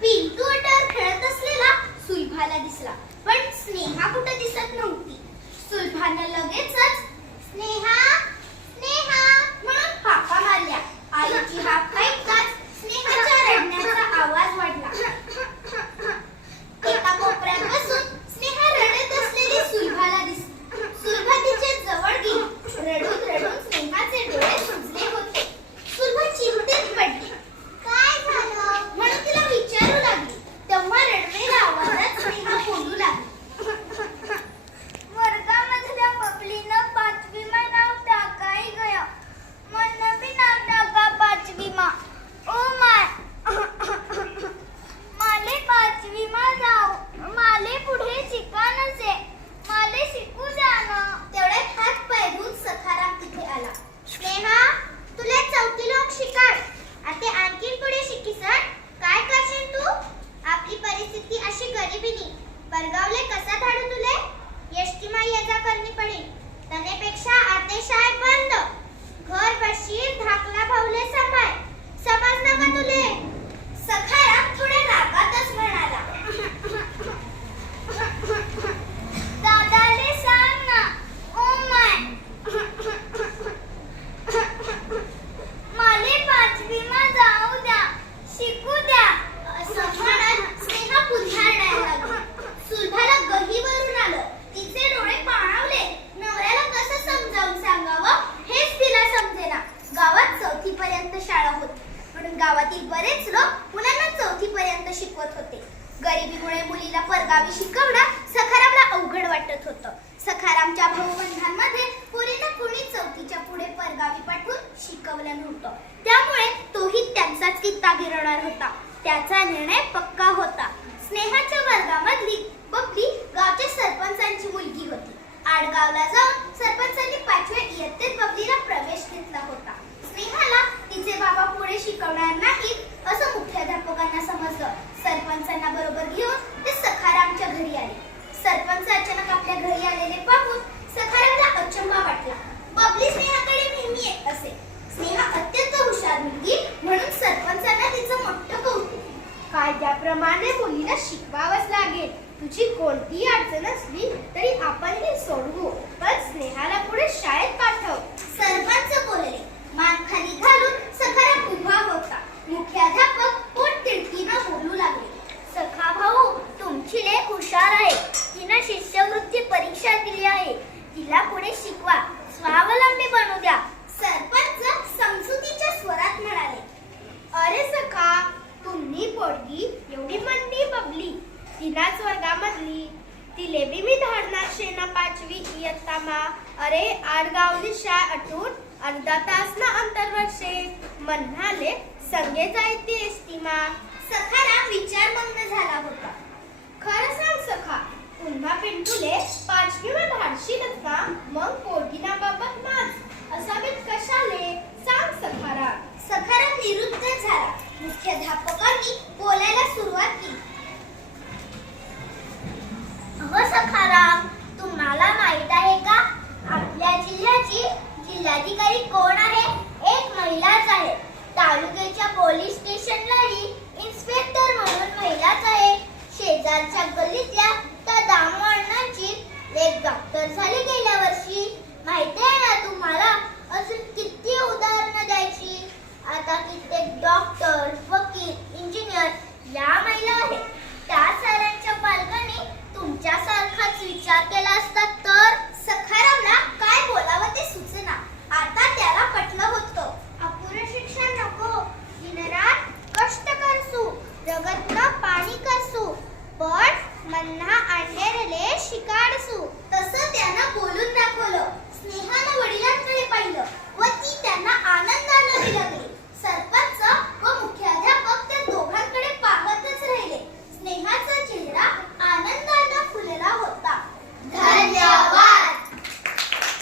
पिंटू अटावर खेळत असलेला सुलभाला दिसला. पण स्नेहा कुठे दिसत नव्हती. सुलभानं लगेचच स्नेहा स्नेहा म्हणून पापा मारल्या. आईची हाक माई याचा करणी पडेल. त्यापेक्षा आते शाळेत बंद घर बशीर धाकला भाऊले सांभाळ. समजलं का तुले? सखा गरिबीमुळे मुलीला परगावी शिकवणं सखारामला अवघड वाटत होतं. सखारामच्या भाऊबंधांमध्ये कोणीना कोणी चौथीच्या पुढे परगावी पाठवून शिकवलं नव्हतं. त्यामुळे तोही त्यांचाच कित्ता गिरवणार होता. त्याचा निर्णय पक्का होता. स्नेहाच्या वर्गामधली बबली गावच्या सरपंचांची मुलगी होती. आडगावला जाऊन सरपंचांनी पाचव्या इयत्तेत बबलीला प्रवेश घेतला होता. स्नेहाला तिचे बाबा स्नेहा अत्यंत हुशार मुलगी म्हणून सरपंचांना तिचं मोठं कौतुक. कायद्याप्रमाणे मुलीला शिकवावंच लागेल. तुझी कोणतीही अडचण असली तरी आपण ती सोडवू. पण स्नेहाला पुढे शाळेत पाठव. इयत्ता मा अरे आडगावली शाळ अटून अर्धा तास ना अंतर शे म्हणाले संगे जायती एसटी मा. विचार मग्न झाला होता. खरं सांग सखा पुन्हा पिंटूले पाचवी व धाडशीलच का मग దర్శక